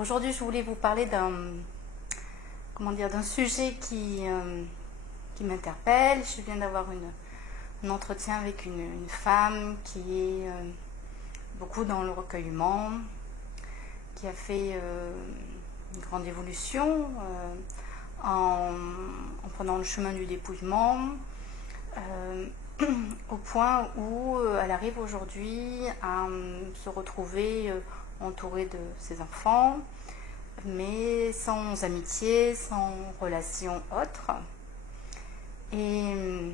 aujourd'hui, je voulais vous parler d'un sujet qui m'interpelle. Je viens d'avoir un entretien avec une femme qui est beaucoup dans le recueillement, qui a fait une grande évolution en prenant le chemin du dépouillement, au point où elle arrive aujourd'hui à se retrouver entourée de ses enfants, mais sans amitié, sans relation autre. Et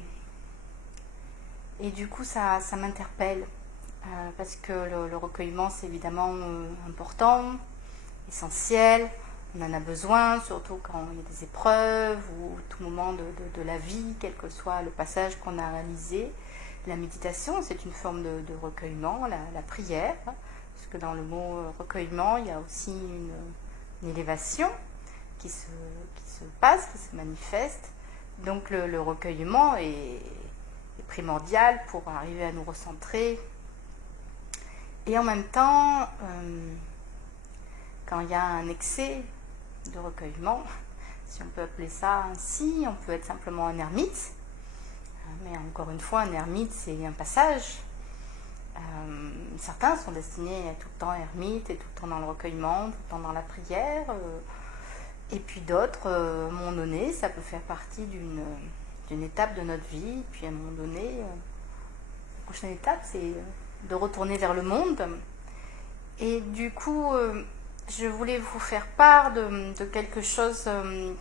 du coup, ça m'interpelle, parce que le recueillement, c'est évidemment important, essentiel. On en a besoin, surtout quand il y a des épreuves ou tout moment de la vie, quel que soit le passage qu'on a réalisé. La méditation, c'est une forme de recueillement, la prière, parce que dans le mot recueillement, il y a aussi une élévation qui se passe, qui se manifeste. Donc le recueillement est primordial pour arriver à nous recentrer. Et en même temps, quand il y a un excès de recueillement, si on peut appeler ça ainsi, on peut être simplement un ermite. Mais encore une fois, un ermite, c'est un passage. Certains sont destinés à être tout le temps ermites et tout le temps dans le recueillement, tout le temps dans la prière. Et puis d'autres, à un moment donné, ça peut faire partie d'une étape de notre vie. Puis à un moment donné, la prochaine étape, c'est de retourner vers le monde. Et du coup, je voulais vous faire part de quelque chose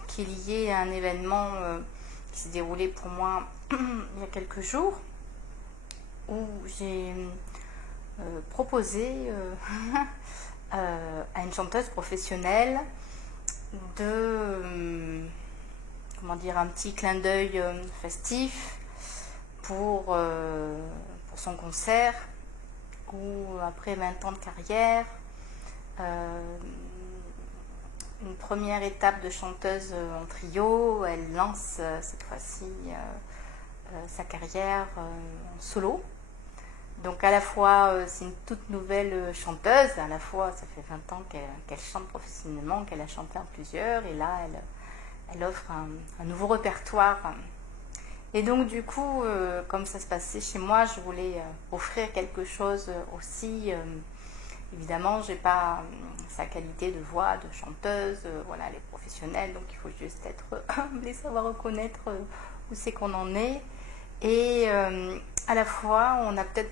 qui est lié à un événement qui s'est déroulé pour moi il y a quelques jours, où j'ai proposé à une chanteuse professionnelle un petit clin d'œil festif pour son concert, où après 20 ans de carrière, une première étape de chanteuse en trio, elle lance cette fois-ci sa carrière en solo. Donc à la fois c'est une toute nouvelle chanteuse, à la fois ça fait 20 ans qu'elle chante professionnellement, qu'elle a chanté en plusieurs, et là elle offre un nouveau répertoire. Et donc du coup, comme ça se passait chez moi, je voulais offrir quelque chose aussi. Évidemment, j'ai pas sa qualité de voix, de chanteuse, voilà, elle est professionnelle, donc il faut juste être humble et savoir reconnaître où c'est qu'on en est. Et à la fois, on a peut-être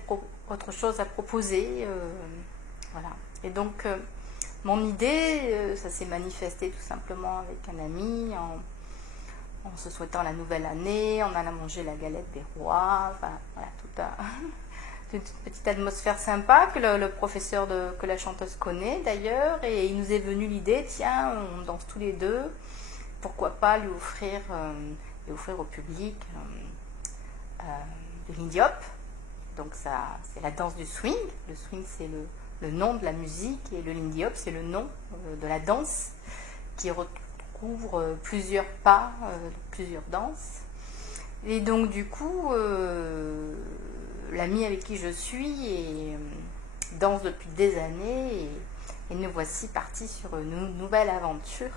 autre chose à proposer, voilà. Et donc, mon idée, ça s'est manifesté tout simplement avec un ami, en se souhaitant la nouvelle année, on alla manger la galette des rois, enfin, voilà, toute une petite atmosphère sympa que le professeur que la chanteuse connaît d'ailleurs, et il nous est venu l'idée, tiens, on danse tous les deux, pourquoi pas lui offrir au public de l'Indie Hop. Donc ça, c'est la danse du swing. Le swing, c'est le nom de la musique, et le Lindy Hop, c'est le nom de la danse qui recouvre plusieurs pas, plusieurs danses. Et donc du coup, l'ami avec qui je suis danse depuis des années, et nous voici partis sur une nouvelle aventure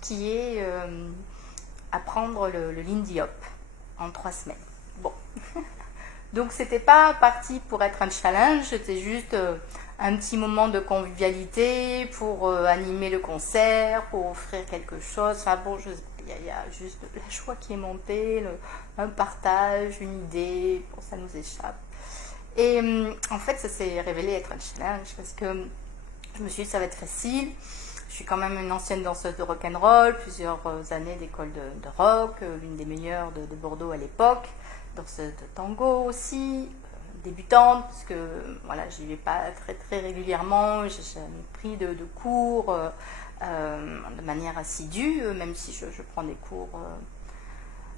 qui est apprendre le Lindy Hop en 3 semaines. Bon, donc c'était pas parti pour être un challenge, c'était juste un petit moment de convivialité pour animer le concert, pour offrir quelque chose. Enfin bon, il y a juste la joie qui est montée, un partage, une idée, bon, ça nous échappe. Et en fait, ça s'est révélé être un challenge, parce que je me suis dit ça va être facile. Je suis quand même une ancienne danseuse de rock'n'roll, plusieurs années d'école de rock, l'une des meilleures de Bordeaux à l'époque, danseuse de tango aussi, débutante, parce que voilà, j'y vais pas très très régulièrement, j'ai jamais pris de cours de manière assidue, même si je prends des cours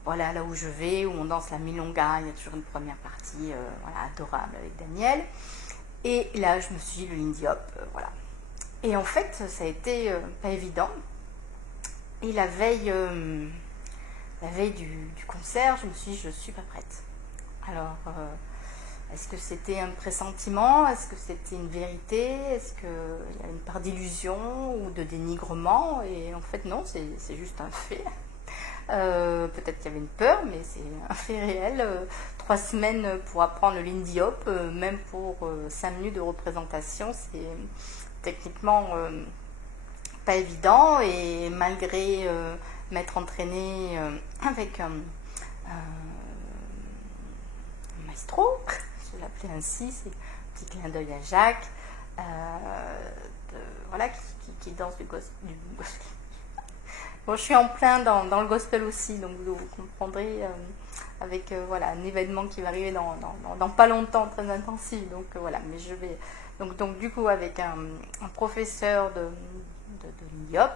voilà, là où je vais, où on danse la milonga, il y a toujours une première partie voilà, adorable avec Daniel. Et là, je me suis dit le Lindy Hop, voilà. Et en fait, ça a été pas évident. Et la veille du concert, je me suis dit, je suis pas prête. Alors, Est-ce que c'était un pressentiment? Est-ce que c'était une vérité? Est-ce qu'il y a une part d'illusion ou de dénigrement? Et en fait, non, c'est juste un fait. Peut-être qu'il y avait une peur, mais c'est un fait réel. 3 semaines pour apprendre le Lindy Hop, même pour 5 minutes de représentation, c'est techniquement pas évident. Et malgré m'être entraînée avec un maestro, je l'appelais ainsi, c'est un petit clin d'œil à Jacques, voilà, qui danse du gospel. Bon, je suis en plein dans le gospel aussi, donc vous comprendrez avec voilà, un événement qui va arriver dans pas longtemps, très intensif. Donc voilà, mais je vais. Donc du coup, avec un professeur de l'IOP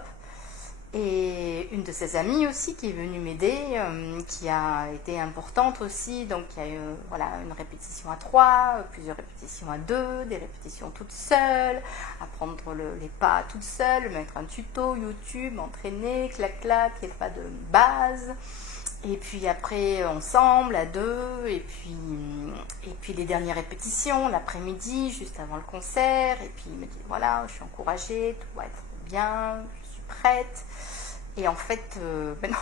et une de ses amies aussi qui est venue m'aider, qui a été importante aussi. Donc il y a eu voilà, une répétition à 3, plusieurs répétitions à 2, des répétitions toutes seules, apprendre les pas toutes seules, mettre un tuto YouTube, entraîner, clac-clac, les pas de base. Et puis après ensemble à 2, et puis les dernières répétitions l'après-midi juste avant le concert. Et puis il me dit voilà, je suis encouragée, tout va être bien, je suis prête. Et en fait ben non,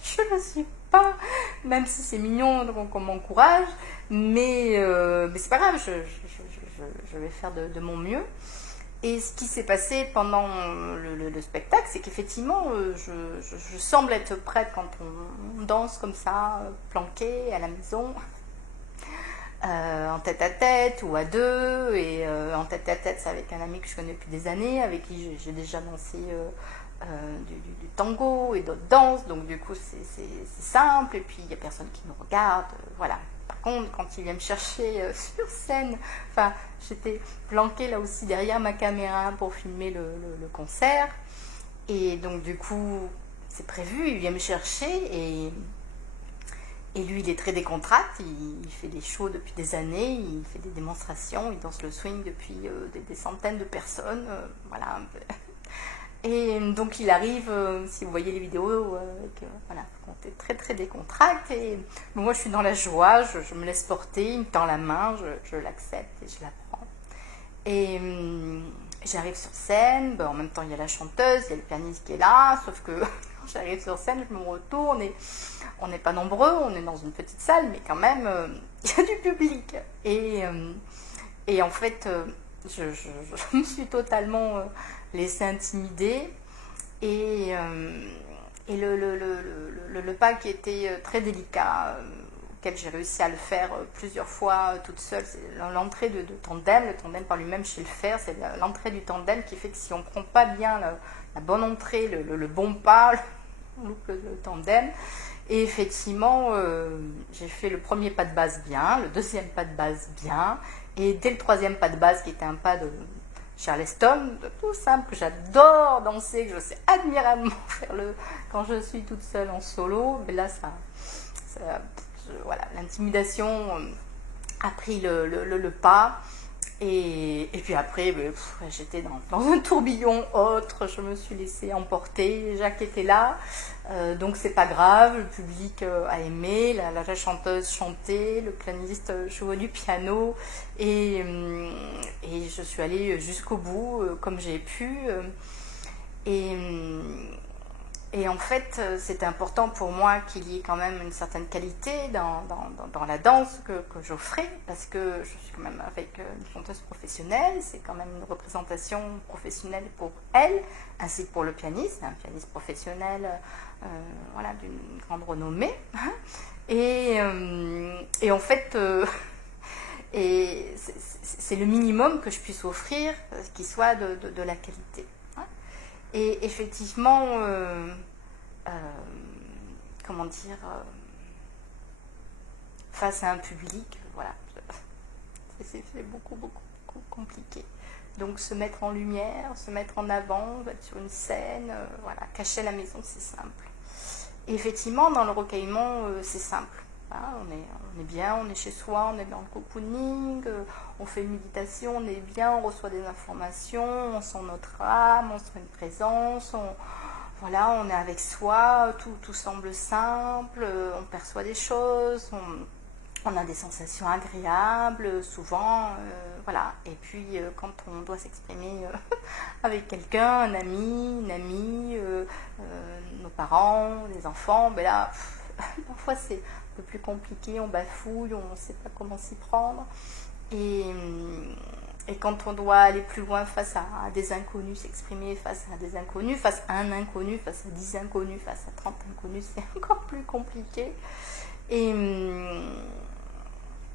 je ne le suis pas, même si c'est mignon qu'on m'encourage, mais c'est pas grave, je vais faire de mon mieux. Et ce qui s'est passé pendant le spectacle, c'est qu'effectivement, je semble être prête quand on danse comme ça, planqué à la maison, en tête à tête ou à 2. Et en tête à tête, c'est avec un ami que je connais depuis des années, avec qui j'ai déjà dansé du tango et d'autres danses. Donc du coup, c'est simple. Et puis, il n'y a personne qui me regarde. Voilà. Par contre, quand il vient me chercher sur scène, enfin, j'étais planquée là aussi derrière ma caméra pour filmer le concert. Et donc, du coup, c'est prévu, il vient me chercher et lui, il est très décontracté, il fait des shows depuis des années, il fait des démonstrations, il danse le swing depuis des centaines de personnes, voilà. Et donc il arrive, si vous voyez les vidéos, voilà, on est très très décontracté. Et moi je suis dans la joie, je me laisse porter, il me tend la main, je l'accepte et je la prends. Et j'arrive sur scène, en même temps il y a la chanteuse, il y a le pianiste qui est là, sauf que quand j'arrive sur scène, je me retourne et on n'est pas nombreux, on est dans une petite salle, mais quand même il y a du public. Et en fait, je me suis totalement laissée intimider. Et le pas qui était très délicat, auquel j'ai réussi à le faire plusieurs fois toute seule, c'est l'entrée de tandem. Le tandem par lui-même, je sais le faire, c'est l'entrée du tandem qui fait que si on ne prend pas bien la bonne entrée, le bon pas, on loupe le tandem. Et effectivement, j'ai fait le premier pas de base bien, le deuxième pas de base bien, et dès le troisième pas de base, qui était un pas de Charleston, tout simple, que j'adore danser, que je sais admirablement faire quand je suis toute seule en solo, mais là, voilà, l'intimidation a pris le pas. Et puis après, j'étais dans un tourbillon autre, je me suis laissée emporter, Jacques était là, donc c'est pas grave, le public a aimé, la chanteuse chantait, le pianiste jouait du piano, et je suis allée jusqu'au bout comme j'ai pu. Et en fait, c'était important pour moi qu'il y ait quand même une certaine qualité dans la danse que j'offrais, parce que je suis quand même avec une chanteuse professionnelle, c'est quand même une représentation professionnelle pour elle, ainsi que pour le pianiste, un pianiste professionnel voilà, d'une grande renommée. Et en fait, c'est le minimum que je puisse offrir, qui soit de la qualité. Et effectivement, comment dire, face à un public, voilà, c'est beaucoup compliqué. Donc se mettre en lumière, se mettre en avant, être sur une scène, voilà, cacher la maison, c'est simple. Et effectivement, dans le recueillement, c'est simple. Hein, on est bien, on est chez soi, on est dans le cocooning, on fait une méditation, on est bien, on reçoit des informations, on sent notre âme, on sent une présence, voilà, on est avec soi, tout semble simple, on perçoit des choses, On a des sensations agréables, souvent, voilà. Et puis, quand on doit s'exprimer avec quelqu'un, un ami, une amie, nos parents, les enfants, ben là, parfois c'est un peu plus compliqué, on bafouille, on ne sait pas comment s'y prendre. Et quand on doit aller plus loin face à des inconnus, s'exprimer face à des inconnus, face à un inconnu, face à 10 inconnus, face à 30 inconnus, c'est encore plus compliqué. Et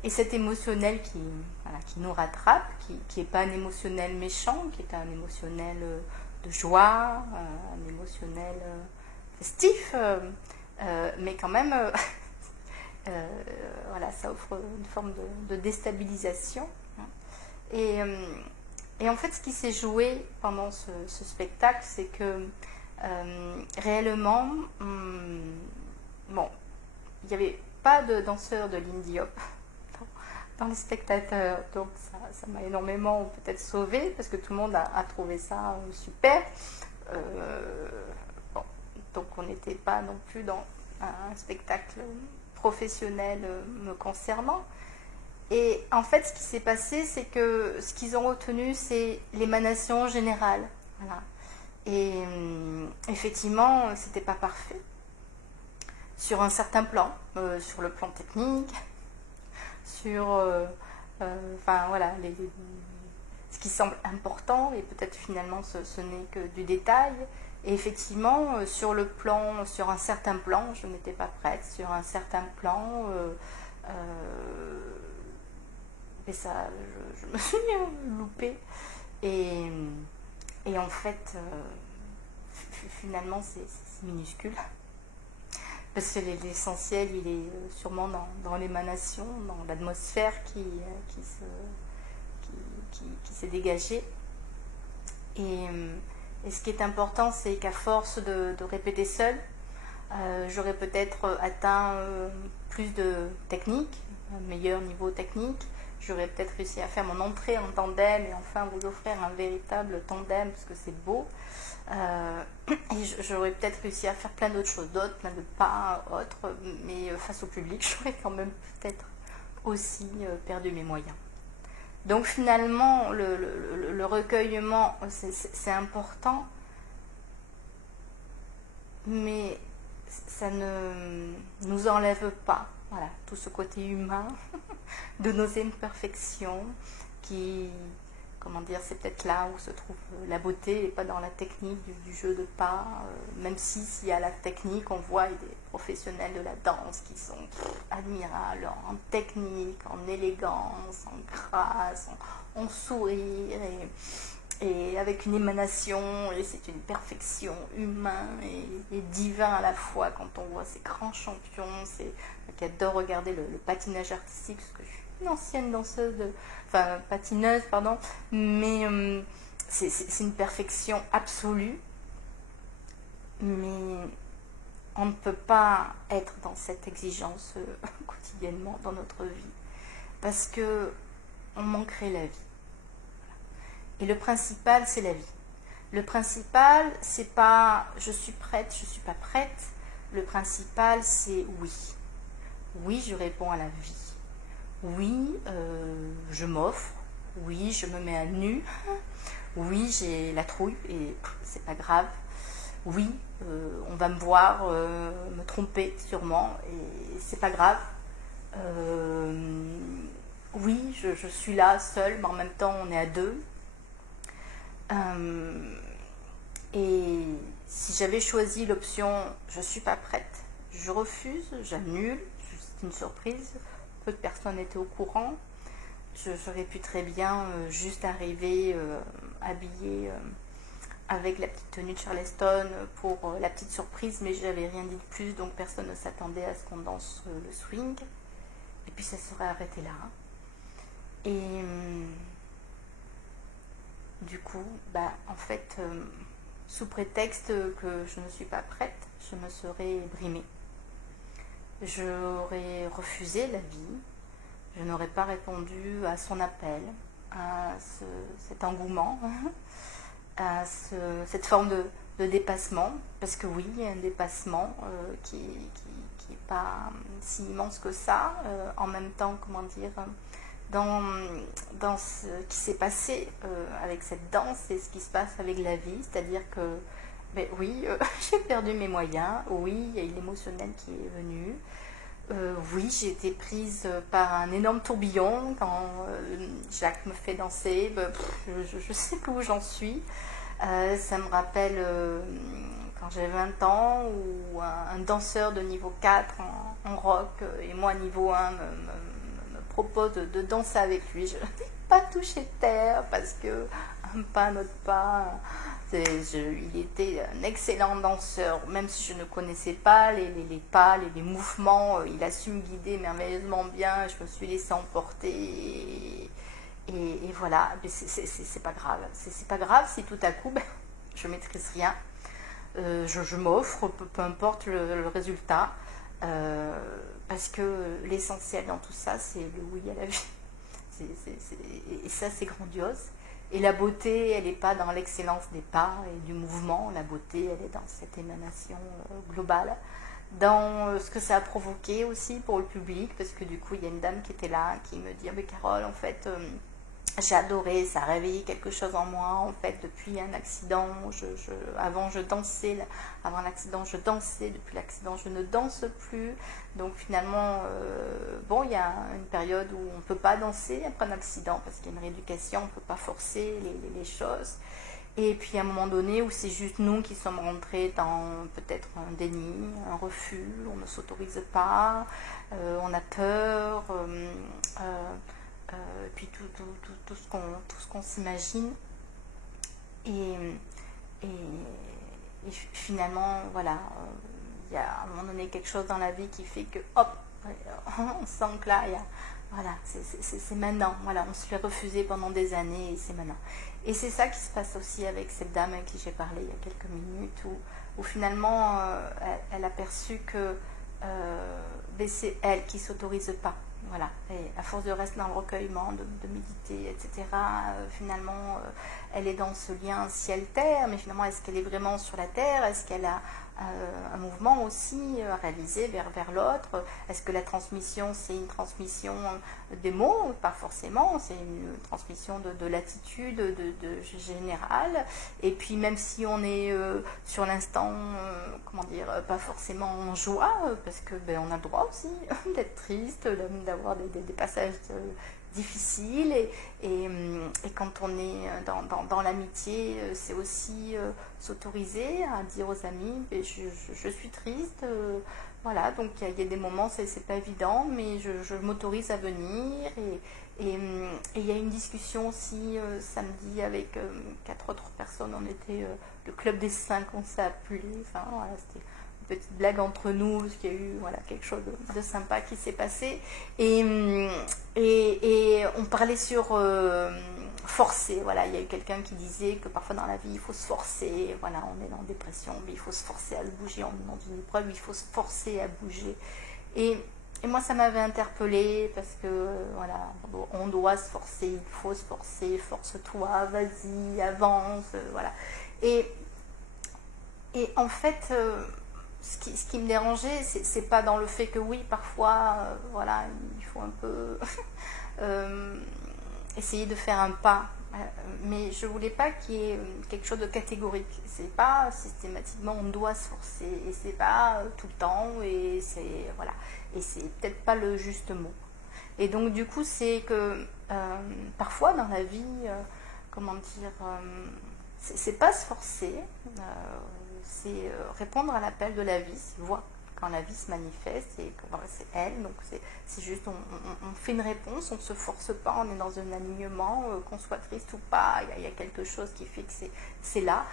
cet émotionnel qui nous rattrape, qui n'est pas un émotionnel méchant, qui est un émotionnel de joie, un émotionnel festif, mais quand même, voilà, ça offre une forme de déstabilisation. Et en fait, ce qui s'est joué pendant ce spectacle, c'est que réellement, bon, il n'y avait pas de danseurs de Lindy Hop dans les spectateurs, donc ça m'a énormément peut-être sauvée, parce que tout le monde a trouvé ça super. Bon, donc on n'était pas non plus dans un spectacle professionnel me concernant. Et en fait, ce qui s'est passé, c'est que ce qu'ils ont retenu, c'est l'émanation générale. Voilà. Et effectivement, c'était pas parfait. Sur un certain plan, sur le plan technique, sur enfin voilà, ce qui semble important, et peut-être finalement ce n'est que du détail. Et effectivement, sur un certain plan, je n'étais pas prête. Sur un certain plan, et ça, je me suis loupée. Et en fait, finalement, c'est minuscule. Parce que l'essentiel, il est sûrement dans l'émanation, dans l'atmosphère qui s'est dégagée. Et ce qui est important, c'est qu'à force de répéter seul, j'aurais peut-être atteint plus de technique, un meilleur niveau technique. J'aurais peut-être réussi à faire mon entrée en tandem et enfin vous offrir un véritable tandem, parce que c'est beau. Et j'aurais peut-être réussi à faire plein d'autres choses, plein de pas autres, mais face au public, j'aurais quand même peut-être aussi perdu mes moyens. Donc finalement, le recueillement, c'est important, mais ça ne nous enlève pas, voilà, tout ce côté humain de nos imperfections qui, comment dire, c'est peut-être là où se trouve la beauté, et pas dans la technique du jeu de pas, même s'il y a la technique, on voit des professionnels de la danse qui sont admirables en technique, en élégance, en grâce, en sourire, et avec une émanation, et c'est une perfection humaine et divin à la fois quand on voit ces grands champions, qui adorent regarder le patinage artistique, parce que je suis une ancienne danseuse, patineuse, pardon, mais c'est une perfection absolue, mais on ne peut pas être dans cette exigence quotidiennement dans notre vie, parce que on manquerait la vie. Et le principal, c'est la vie. Le principal, c'est pas je suis prête, je suis pas prête. Le principal, c'est oui. Oui, je réponds à la vie. Oui, je m'offre. Oui, je me mets à nu. Oui, j'ai la trouille et c'est pas grave. Oui, on va me voir me tromper sûrement et c'est pas grave. Oui, je suis là seule, mais en même temps, on est à deux. Et si j'avais choisi l'option je suis pas prête, je refuse, j'annule, c'est une surprise, peu de personnes étaient au courant, j'aurais pu très bien juste arriver habillée avec la petite tenue de Charleston pour la petite surprise, mais j'avais rien dit de plus, donc personne ne s'attendait à ce qu'on danse le swing, et puis ça serait arrêté là. Et du coup, en fait, sous prétexte que je ne suis pas prête, je me serais brimée. J'aurais refusé la vie, je n'aurais pas répondu à son appel, à cet engouement, à cette forme de dépassement, parce que oui, il y a un dépassement qui n'est pas si immense que ça. En même temps, comment dire, dans ce qui s'est passé avec cette danse et ce qui se passe avec la vie, c'est-à-dire que ben oui, j'ai perdu mes moyens, oui, il y a eu l'émotionnel qui est venu. Oui, j'ai été prise par un énorme tourbillon quand Jacques me fait danser. Ben, je sais plus où j'en suis. Ça me rappelle quand j'avais 20 ans où un danseur de niveau 4 en rock et moi niveau 1 me propose de danser avec lui. Je n'ai pas touché terre parce que un pas, notre pas. Il était un excellent danseur, même si je ne connaissais pas les pas, les mouvements. Il a su me guider merveilleusement bien. Je me suis laissée emporter. Et voilà, c'est pas grave. C'est pas grave si tout à coup, ben, je maîtrise rien. Je m'offre, peu importe le résultat. Parce que l'essentiel dans tout ça, c'est le oui à la vie. Et ça, c'est grandiose. Et la beauté, elle n'est pas dans l'excellence des pas et du mouvement. La beauté, elle est dans cette émanation globale. Dans ce que ça a provoqué aussi pour le public, parce que du coup, il y a une dame qui était là, qui me dit « Mais Carole, en fait, j'ai adoré, ça a réveillé quelque chose en moi. En fait, depuis un accident, avant je dansais, avant l'accident je dansais, depuis l'accident je ne danse plus. Donc finalement, bon, il y a une période où on ne peut pas danser après un accident parce qu'il y a une rééducation, on ne peut pas forcer les choses. Et puis à un moment donné où c'est juste nous qui sommes rentrés dans peut-être un déni, un refus, on ne s'autorise pas, on a peur. Puis tout ce qu'on s'imagine et finalement voilà, il y a à un moment donné quelque chose dans la vie qui fait que hop, on sent que là voilà, c'est maintenant, voilà, on se fait refuser pendant des années et c'est maintenant. Et c'est ça qui se passe aussi avec cette dame avec qui j'ai parlé il y a quelques minutes où finalement elle a perçu que c'est elle qui s'autorise pas. Voilà, et à force de rester dans le recueillement, de méditer, etc., finalement, elle est dans ce lien ciel-terre, mais finalement, est-ce qu'elle est vraiment sur la terre? Est-ce qu'elle a un mouvement aussi réalisé vers l'autre? Est-ce que la transmission, c'est une transmission des mots? Pas forcément, c'est une transmission de l'attitude de générale. Et puis, même si on est sur l'instant, comment dire, pas forcément en joie, parce que ben, on a le droit aussi d'être triste, d'avoir des passages difficiles et quand on est dans l'amitié, c'est aussi s'autoriser à dire aux amis je suis triste, voilà, donc il y a des moments c'est pas évident mais je m'autorise à venir et il y a une discussion aussi samedi avec 4 autres personnes, on était le club des 5 on s'est appelé, enfin voilà, c'était petite blague entre nous, parce qu'il y a eu voilà, quelque chose de sympa qui s'est passé. Et on parlait sur forcer. Voilà, il y a eu quelqu'un qui disait que parfois dans la vie, il faut se forcer. Voilà, on est en dépression, mais il faut se forcer à se bouger. On est dans une épreuve, il faut se forcer à bouger. Et moi, ça m'avait interpellée parce que, voilà, on doit se forcer, il faut se forcer, force-toi, vas-y, avance, voilà. Et en fait... Ce qui me dérangeait, c'est pas dans le fait que oui, parfois, voilà, il faut un peu essayer de faire un pas, mais je voulais pas qu'il y ait quelque chose de catégorique. C'est pas systématiquement on doit se forcer, et c'est pas tout le temps, et c'est voilà, et c'est peut-être pas le juste mot. Et donc du coup, c'est que parfois dans la vie, comment dire, c'est pas se forcer. C'est répondre à l'appel de la vie, c'est voir quand la vie se manifeste, et c'est elle, donc c'est juste, on fait une réponse, on ne se force pas, on est dans un alignement, qu'on soit triste ou pas, il y a quelque chose qui fait que c'est là.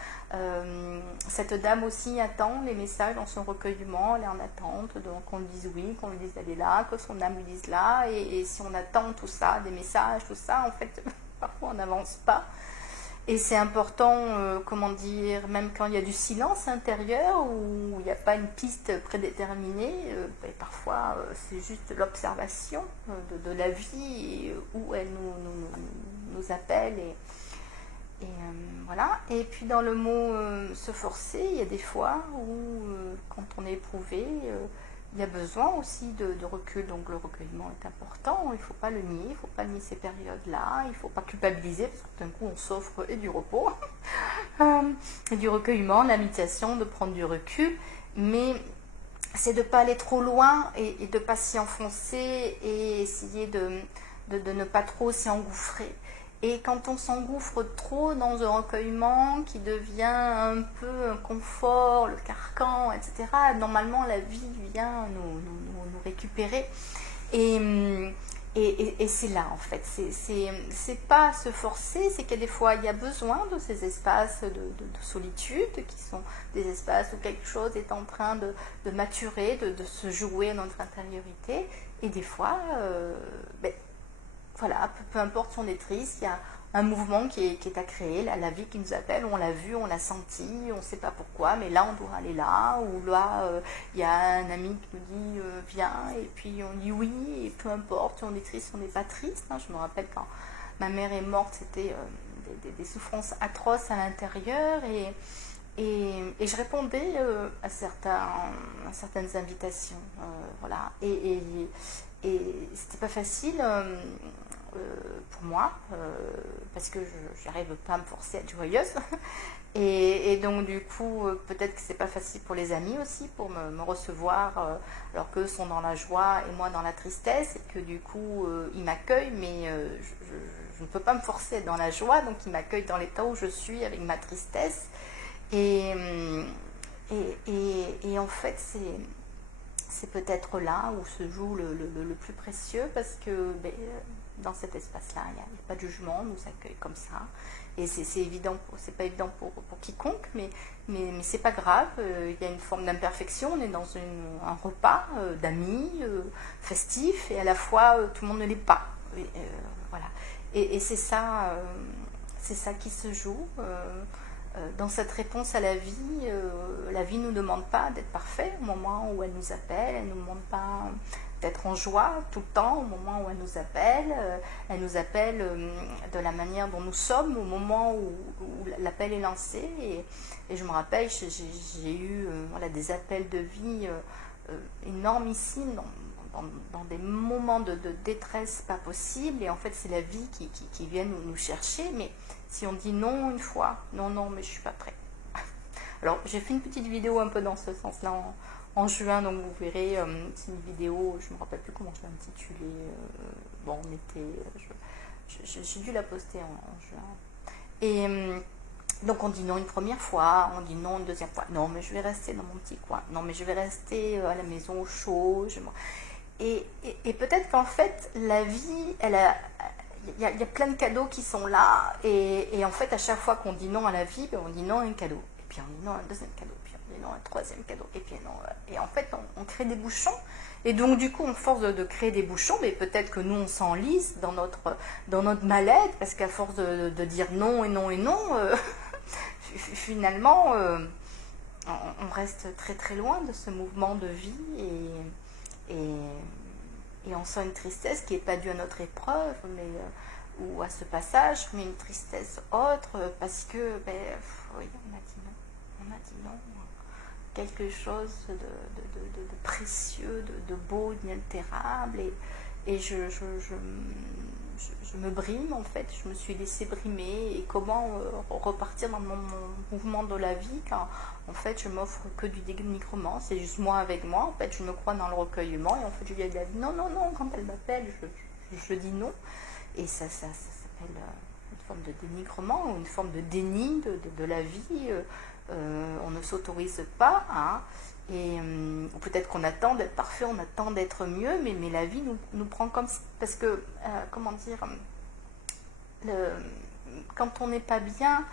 Cette dame aussi attend les messages dans son recueillement, elle est en attente, donc qu'on lui dise oui, qu'on lui dise elle est là, que son âme lui dise là, et si on attend tout ça, des messages, tout ça, en fait, parfois on n'avance pas. Et c'est important, comment dire, même quand il y a du silence intérieur, où il n'y a pas une piste prédéterminée, parfois c'est juste l'observation de la vie, où elle nous appelle. Voilà. Et puis dans le mot se forcer, il y a des fois où quand on est éprouvé, il y a besoin aussi de recul. Donc le recueillement est important, il ne faut pas le nier, il ne faut pas nier ces périodes-là, il ne faut pas culpabiliser parce que d'un coup on s'offre et du repos, et du recueillement, de la méditation, de prendre du recul. Mais c'est de ne pas aller trop loin et de ne pas s'y enfoncer et essayer de ne pas trop s'y engouffrer. Et quand on s'engouffre trop dans un recueillement qui devient un peu un confort, le carcan, etc., normalement la vie vient nous récupérer. Et c'est là en fait, c'est pas se forcer, c'est que des fois il y a besoin de ces espaces de solitude qui sont des espaces où quelque chose est en train de maturer, de se jouer dans notre intériorité. Et des fois, voilà, peu importe si on est triste, il y a un mouvement qui est à créer, la vie qui nous appelle, on l'a vu, on l'a senti, on ne sait pas pourquoi, mais là on doit aller là, ou là il y a un ami qui nous dit viens, et puis on dit oui, et peu importe si on est triste, on n'est pas triste. Je me rappelle quand ma mère est morte, c'était des souffrances atroces à l'intérieur, et je répondais à certaines invitations, voilà, et c'était pas facile pour moi, parce que je n'arrive pas à me forcer à être joyeuse. Et donc du coup, peut-être que c'est pas facile pour les amis aussi, pour me recevoir, alors qu'eux sont dans la joie et moi dans la tristesse, et que du coup, ils m'accueillent, mais je ne peux pas me forcer à être dans la joie, donc ils m'accueillent dans l'état où je suis, avec ma tristesse. Et en fait, c'est peut-être là où se joue le plus précieux, parce que dans cet espace-là, il n'y a pas de jugement, on nous accueille comme ça. Et c'est évident, c'est pas évident pour quiconque, mais c'est pas grave, il y a une forme d'imperfection, on est dans un repas d'amis, festif, et à la fois tout le monde ne l'est pas. Voilà. Et c'est ça qui se joue. Dans cette réponse à la vie ne nous demande pas d'être parfait au moment où elle nous appelle, elle ne nous demande pas d'être en joie tout le temps au moment où elle nous appelle de la manière dont nous sommes au moment où l'appel est lancé. Et je me rappelle, j'ai eu des appels de vie énormissimes dans des moments de détresse pas possible, et en fait c'est la vie qui vient nous chercher. Mais si on dit non une fois, non, mais je suis pas prêt. Alors j'ai fait une petite vidéo un peu dans ce sens-là en juin, donc vous verrez, c'est une vidéo, je me rappelle plus comment je l'ai intitulée, bon, on était, j'ai dû la poster en juin. Et donc on dit non une première fois, on dit non une deuxième fois, non mais je vais rester dans mon petit coin, non mais je vais rester à la maison au chaud. Et peut-être qu'en fait la vie, il y a plein de cadeaux qui sont là, et en fait à chaque fois qu'on dit non à la vie, on dit non à un cadeau, et puis on dit non à un deuxième cadeau, puis on dit non à un troisième cadeau, et puis non, et en fait on crée des bouchons. Et donc du coup on force de créer des bouchons, mais peut-être que nous on s'enlise dans notre mal-être, parce qu'à force de dire non et non et non, finalement on reste très très loin de ce mouvement de vie, et on sent une tristesse qui n'est pas due à notre épreuve, ou à ce passage, mais une tristesse autre, parce que, oui, on a dit non, quelque chose de précieux, de beau, d'inaltérable, et je me brime, en fait, je me suis laissée brimer. Et comment repartir dans mon mouvement de la vie quand en fait je m'offre que du dénigrement, c'est juste moi avec moi, en fait je me crois dans le recueillement, et en fait je dis à la vie non, quand elle m'appelle je dis non, et ça s'appelle une forme de dénigrement, une forme de déni de la vie. On ne s'autorise pas, hein, ou peut-être qu'on attend d'être parfait, on attend d'être mieux, mais la vie nous prend comme si, parce que comment dire, quand on n'est pas bien,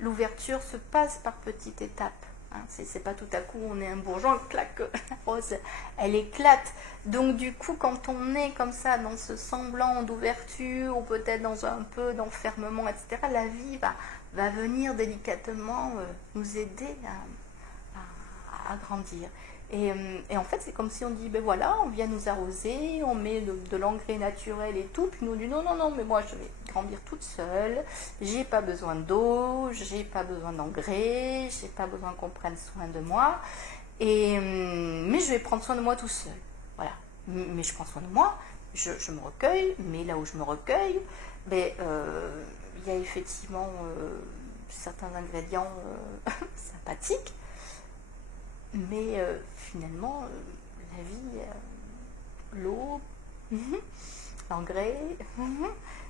l'ouverture se passe par petites étapes, hein. C'est pas tout à coup on est un bourgeon, clac, la rose elle éclate. Donc du coup quand on est comme ça dans ce semblant d'ouverture, ou peut-être dans un peu d'enfermement, etc., la vie va venir délicatement nous aider à grandir. Et en fait, c'est comme si on dit, ben voilà, on vient nous arroser, on met de l'engrais naturel et tout, puis nous on dit non, non, non, mais moi je vais grandir toute seule, j'ai pas besoin d'eau, j'ai pas besoin d'engrais, j'ai pas besoin qu'on prenne soin de moi, mais je vais prendre soin de moi tout seul. Voilà. Mais je prends soin de moi, je me recueille, mais là où je me recueille, ben, il y a effectivement certains ingrédients sympathiques, mais finalement, la vie, l'eau, l'engrais,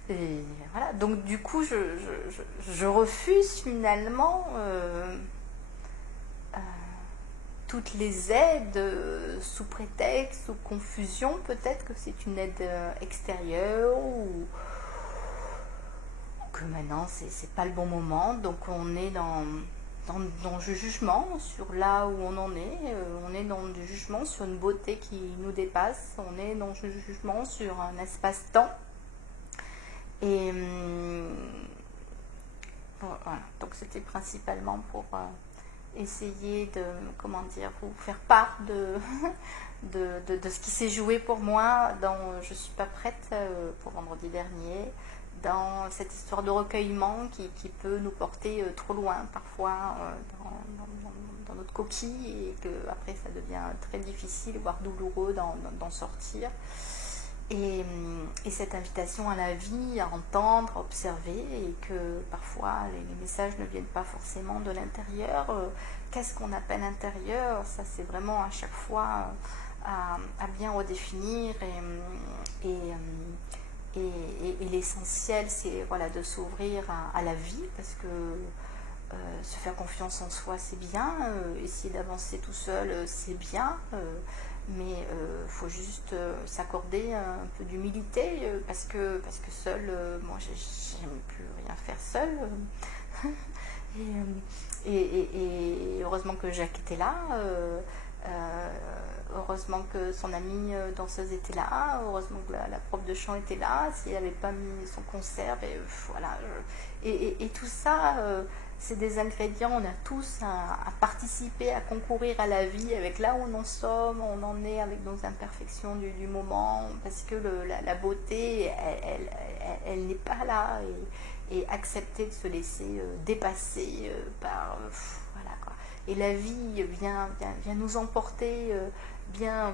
et voilà. Donc du coup, je refuse finalement toutes les aides sous prétexte ou confusion, peut-être que c'est une aide extérieure ou que maintenant c'est pas le bon moment, donc on est dans le jugement sur là où on en est, on est dans le jugement sur une beauté qui nous dépasse, on est dans le jugement sur un espace-temps. Et voilà, donc c'était principalement pour essayer de, comment dire, vous faire part de ce qui s'est joué pour moi dans Je suis pas prête pour vendredi dernier, dans cette histoire de recueillement qui peut nous porter trop loin parfois dans notre coquille, et que après ça devient très difficile, voire douloureux d'en sortir. Et cette invitation à la vie, à entendre, à observer, et que parfois les messages ne viennent pas forcément de l'intérieur. Qu'est-ce qu'on appelle intérieur? Ça, c'est vraiment à chaque fois à bien redéfinir. Et l'essentiel, c'est voilà, de s'ouvrir à la vie, parce que se faire confiance en soi, c'est bien. Essayer d'avancer tout seul, c'est bien. Mais il faut juste s'accorder un peu d'humilité, parce que seul, moi j'aime plus rien faire seul. Et heureusement que Jacques était là, heureusement que son amie danseuse était là, heureusement que la prof de chant était là. S'il n'avait pas mis son concert, voilà. Et tout ça, c'est des ingrédients, on a tous à participer, à concourir à la vie avec là où on en sommes, on en est avec nos imperfections du moment, parce que la beauté, elle n'est pas là, et accepter de se laisser dépasser par... voilà quoi. Et la vie vient nous emporter bien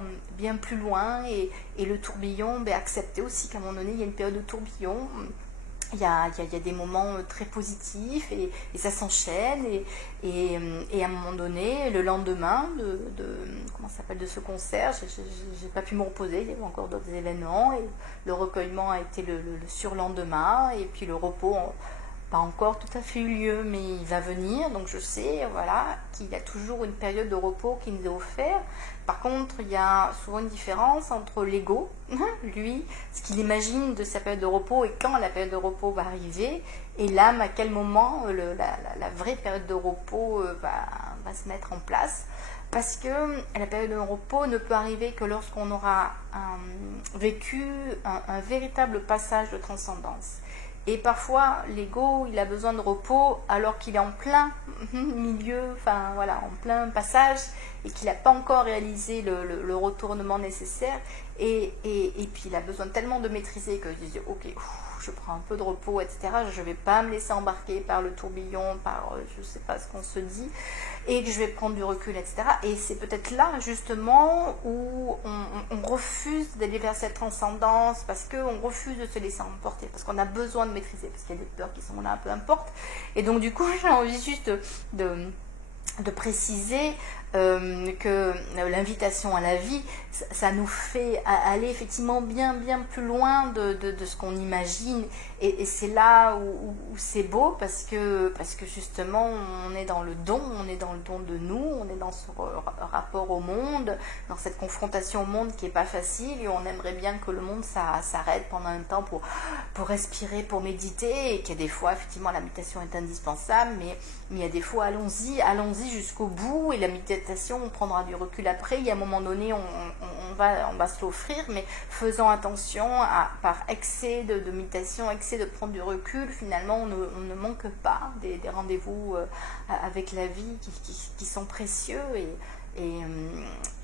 plus loin, et le tourbillon, accepter aussi qu'à un moment donné, il y a une période de tourbillon. Il y a des moments très positifs, et ça s'enchaîne, et à un moment donné, le lendemain comment ça s'appelle, de ce concert, j'ai pas pu me reposer, il y avait encore d'autres événements, et le recueillement a été le surlendemain, et puis le repos pas encore tout à fait eu lieu, mais il va venir. Donc je sais, voilà, qu'il y a toujours une période de repos qui nous est offerte. Par contre, il y a souvent une différence entre l'ego, lui, ce qu'il imagine de sa période de repos, et quand la période de repos va arriver, et l'âme, à quel moment la vraie période de repos va se mettre en place. Parce que la période de repos ne peut arriver que lorsqu'on aura vécu un véritable passage de transcendance. Et parfois, l'ego, il a besoin de repos alors qu'il est en plein milieu, enfin voilà, en plein passage, et qu'il n'a pas encore réalisé le retournement nécessaire. Et puis, il a besoin tellement de maîtriser que je dis, ok, je prends un peu de repos, etc. Je ne vais pas me laisser embarquer par le tourbillon, par je ne sais pas ce qu'on se dit, et que je vais prendre du recul, etc. Et c'est peut-être là, justement, où on refuse d'aller vers cette transcendance, parce qu'on refuse de se laisser emporter, parce qu'on a besoin de maîtriser, parce qu'il y a des peurs qui sont là, peu importe. Et donc, du coup, j'ai envie juste de préciser que l'invitation à la vie, ça nous fait aller effectivement bien plus loin de ce qu'on imagine, et c'est là où c'est beau, parce que justement on est dans le don, de nous, on est dans ce rapport au monde, dans cette confrontation au monde qui est pas facile, et on aimerait bien que le monde s'arrête pendant un temps pour respirer, pour méditer, et qu'il y a des fois effectivement la méditation est indispensable, mais il y a des fois allons-y jusqu'au bout, et la méditation, on prendra du recul après, il y a un moment donné on va se l'offrir, mais faisons attention par excès de méditation, excès de prendre du recul, finalement on ne manque pas des rendez-vous avec la vie qui sont précieux,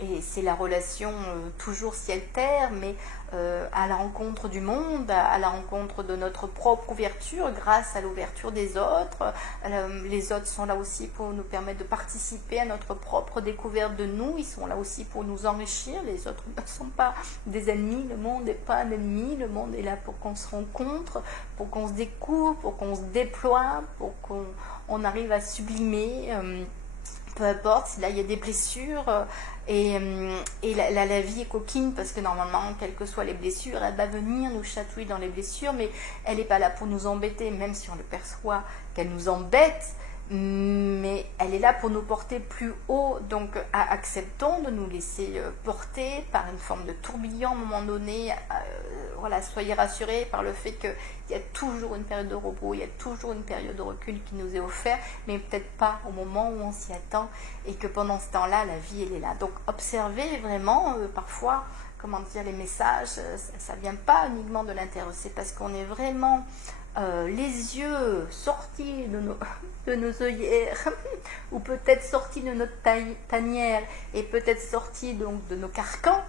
Et c'est la relation toujours ciel-terre, mais à la rencontre du monde, à la rencontre de notre propre ouverture, grâce à l'ouverture des autres. Les autres sont là aussi pour nous permettre de participer à notre propre découverte de nous, ils sont là aussi pour nous enrichir. Les autres ne sont pas des ennemis, le monde n'est pas un ennemi, le monde est là pour qu'on se rencontre, pour qu'on se découvre, pour qu'on se déploie, pour qu'on arrive à sublimer. Peu importe, si là il y a des blessures, et la vie est coquine parce que normalement, quelles que soient les blessures, elle va venir nous chatouiller dans les blessures, mais elle n'est pas là pour nous embêter, même si on le perçoit qu'elle nous embête, mais elle est là pour nous porter plus haut. Donc acceptons de nous laisser porter par une forme de tourbillon à un moment donné. Voilà, soyez rassurés par le fait qu'il y a toujours une période de repos, il y a toujours une période de recul qui nous est offerte, mais peut-être pas au moment où on s'y attend, et que pendant ce temps-là, la vie, elle est là. Donc observez vraiment, parfois, comment dire, les messages, ça ne vient pas uniquement de l'intérieur, c'est parce qu'on est vraiment les yeux sortis de nos œillères, ou peut-être sortis de notre tanière, et peut-être sortis donc de nos carcans,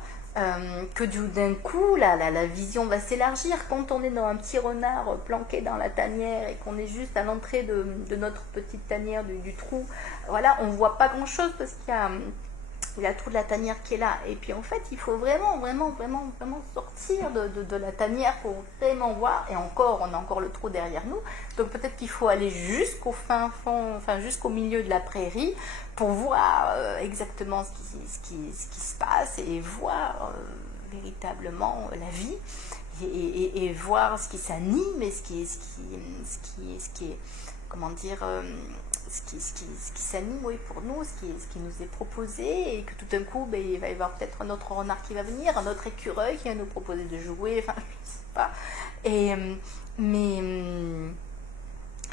que d'un coup, la vision va s'élargir. Quand on est dans un petit renard planqué dans la tanière et qu'on est juste à l'entrée de notre petite tanière, du trou, voilà, on ne voit pas grand-chose parce qu'il y a toute la tanière qui est là. Et puis en fait, il faut vraiment sortir de la tanière pour vraiment voir. Et encore, on a encore le trou derrière nous. Donc peut-être qu'il faut aller jusqu'au fin fond, enfin jusqu'au milieu de la prairie pour voir exactement ce qui se passe et voir véritablement la vie et voir ce qui s'anime et ce qui est, comment dire, ce qui s'anime, oui, pour nous, ce qui nous est proposé, et que tout d'un coup, il va y avoir peut-être un autre renard qui va venir, un autre écureuil qui va nous proposer de jouer, enfin, je sais pas.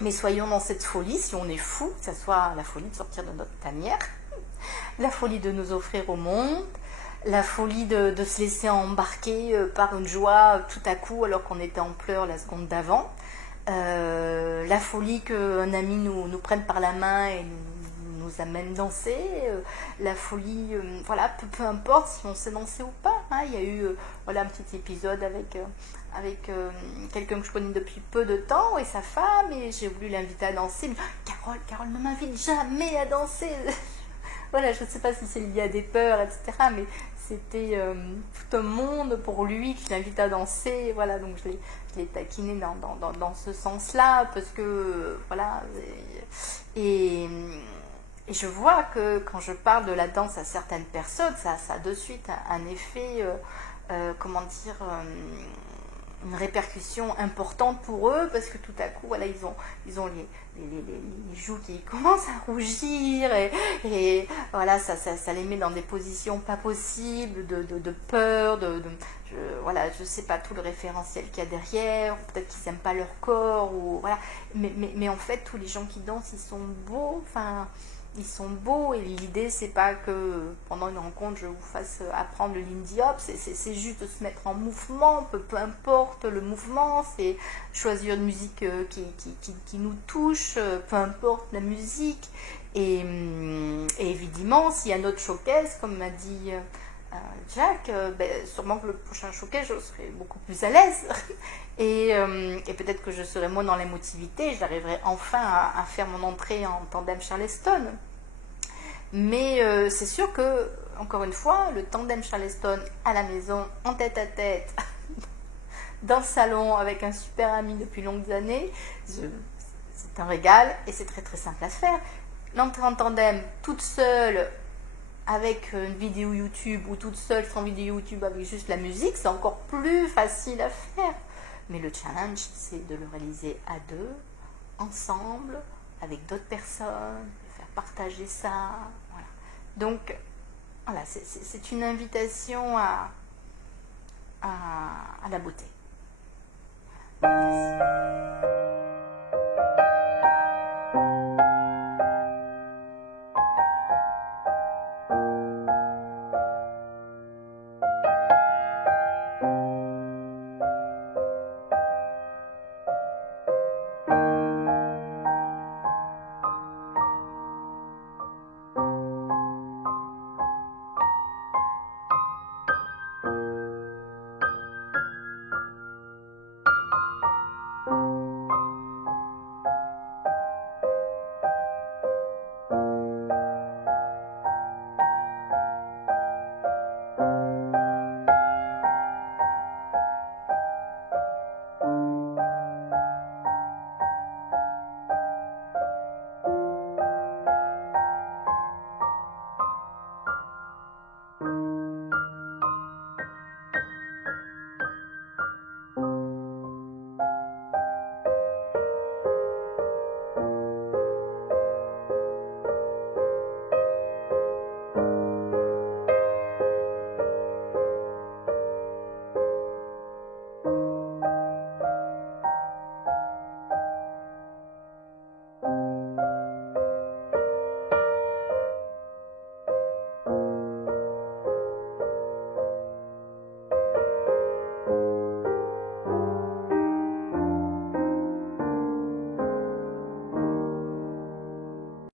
Mais soyons dans cette folie, si on est fou, que ce soit la folie de sortir de notre tanière, la folie de nous offrir au monde, la folie de se laisser embarquer par une joie tout à coup alors qu'on était en pleurs la seconde d'avant, la folie qu'un ami nous prenne par la main et nous amène danser, la folie, voilà, peu importe si on sait danser ou pas, hein. Il y a eu voilà, un petit épisode avec quelqu'un que je connais depuis peu de temps et sa femme, et j'ai voulu l'inviter à danser, mais Carole ne m'invite jamais à danser. Voilà, je ne sais pas si c'est lié à des peurs, etc., mais c'était tout un monde pour lui qui l'invite à danser. Voilà, donc je l'ai taquiné dans ce sens-là, parce que, voilà, et je vois que quand je parle de la danse à certaines personnes, ça a de suite un effet, comment dire, une répercussion importante pour eux, parce que tout à coup, voilà, ils ont les joues qui commencent à rougir, et voilà, ça les met dans des positions pas possibles, de peur, voilà, je sais pas tout le référentiel qu'il y a derrière, peut-être qu'ils n'aiment pas leur corps, ou voilà, mais en fait, tous les gens qui dansent, ils sont beaux, enfin, ils sont beaux, et l'idée c'est pas que pendant une rencontre je vous fasse apprendre le Lindy Hop, c'est juste de se mettre en mouvement, peu importe le mouvement, c'est choisir une musique qui nous touche, peu importe la musique, et évidemment s'il y a un autre showcase, comme m'a dit Jack, sûrement que le prochain showcase je serai beaucoup plus à l'aise et peut-être que je serai moins dans l'émotivité, j'arriverai enfin à faire mon entrée en tandem Charleston. Mais c'est sûr que, encore une fois, le tandem Charleston à la maison, en tête à tête, dans le salon avec un super ami depuis longues années, c'est un régal et c'est très très simple à faire. L'entrée en tandem toute seule avec une vidéo YouTube, ou toute seule sans vidéo YouTube avec juste la musique, c'est encore plus facile à faire. Mais le challenge, c'est de le réaliser à deux, ensemble, avec d'autres personnes, de faire partager ça. Voilà. Donc, voilà, c'est une invitation à la beauté. Merci.